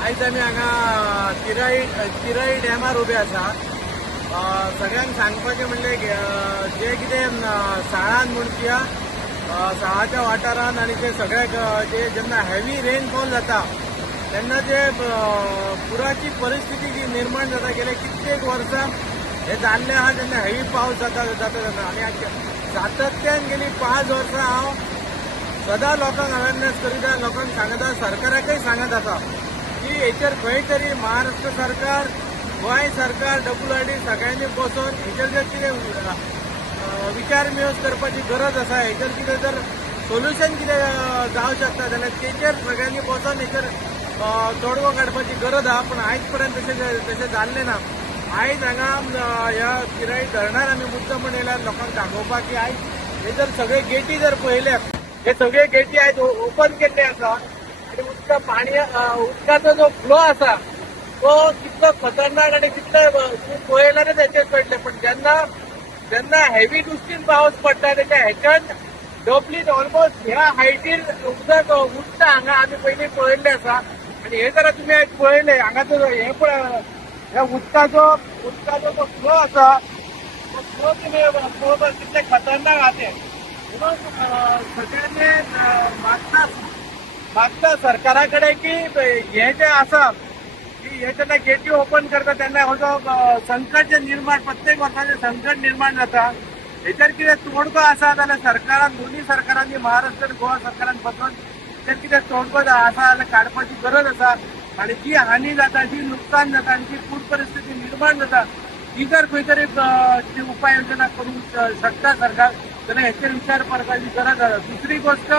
आयज आमी हांगा तिराई डॅमार उबे आसा। सगळ्यांक सांगपाचें म्हणलें जे कितें साळान म्हणच्या साळाच्या वाठारान आनी ते सगळ्याक जे जेन्ना हेवी रेनफॉल जाता तेन्ना जे पुराची परिस्थिती जी निर्माण जाता गेले कित्येक वर्सां हे जाल्ले आहा जेन्ना हेवी पावस जाता आनी सातत्यान गेली 5 वर्सां हांव सदां लोकांक अवेरनेस करीता, लोकांक सांगता, सरकाराकय सांगत आसा की हेचेर खंय तरी महाराष्ट्र सरकार, गोंय सरकार, WRD सगळ्यांनी बसून हेचेर जर कितें विचार करपाची गरज आसा, हेचेर कितें जर सोल्युशन कितें जावं शकता जाल्यार तेचेर सगळ्यांनी बसून हेचेर तोडगो काडपाची गरज आहा। पण आयज पर्यंत तशें जाल्लें ना। आयज हांगा ह्या तिराई धरणार आमी मुद्दम म्हण येयल्यार लोकांक दाखोवपाक की आयज हे जर सगळे गेटी जर पळयले, हे सगळे गेटी आयज ओपन केल्ले आसा आणि उदकाचो जो फ्लो आसा तो कितलो खतरनाक आणि कितलो पळयल्यारच हेचेर कळटलें। पण जेन्ना हेवी दुश्टीन पावस पडटा तेच्या हेच्यान डबलीन ऑलमोस्ट ह्या हायटीर उदक उठता हांगा आमी पयलीं पळयल्लें आसा। आणि हे जर तुमी आयज पळयलें हांगाचो हे पळय ह्या उदकाचो जो फ्लो आसा तो फ्लो तुमी पळोवपाक कितले खतरनाक आहा ते। म्हणून सगळ्यांनी मागता सरकारा कडेन की हे जे आसा की हे जेन्ना गेटी ओपन करता तेन्ना हो जो संकट जे निर्माण प्रत्येक वर्साचें संकट निर्माण जाता हेचेर कितें तोडगो आसा जाल्यार सरकारान, दोन्ही सरकारांनी, महाराष्ट्र आनी गोवा सरकारान बसून हेचेर कितें तोडगो आसा जाल्यार काडपाची गरज आसा। आणि जी हानी जाता, जी नुकसान जाता आणि जी पूर परिस्थिती निर्माण जाता ही जर खंय तरी उपाय योजना करूंक शकता सरकार जाल्यार हेचेर विचार करपाची गरज आसा। दुसरी गोष्ट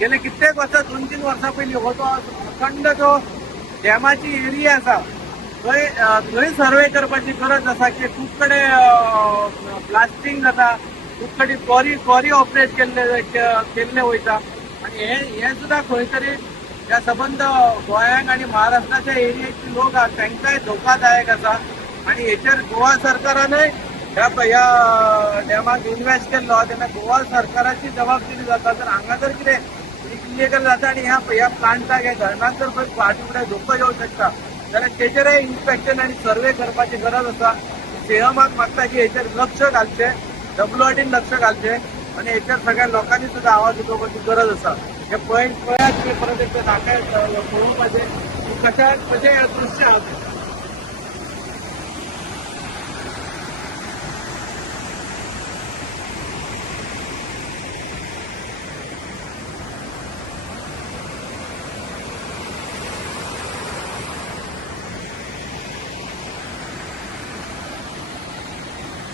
गेले कित्येक वर्सां 2-3 वर्सां पयलीं हो जो अखंड जो डॅमाची एरिया आसा थंय सर्वे करपाची गरज आसा की खूब कडेन ब्लास्टिंग जाता, खूब कडेन क्वॉरी ऑपरेट केल्ले वयता आणि हे सुद्धा खंय तरी ह्या संबंध गोंयांक आणि महाराष्ट्राच्या एरियाचे लोक आहात तांकांय धोकादायक आसा। आणि हेचेर गोवा सरकारानय ह्या डॅमाक इन्व्हेस्ट केल्लो तेन्ना गोवा सरकाराची जबाबदारी जाता। तर हांगा जर कितें इलिगल जाता आणि ह्या प्लांटाक ह्या धरणाक जर खंय फाटी फुडें धोको येवंक शकता जाल्यार तेचेरय इन्स्पेक्शन आणि सर्वे करपाची गरज आसा। सीएमाक मागता की हेचेर लक्ष घालचें, WRDन लक्ष घालचें आणि हेचेर सगळ्या लोकांनी सुद्धा आवाज उठोवपाची गरज आसा। हे पळयात तुम्ही परत एकदा दाखय पळोवपाचें कशें दृश्य आहा।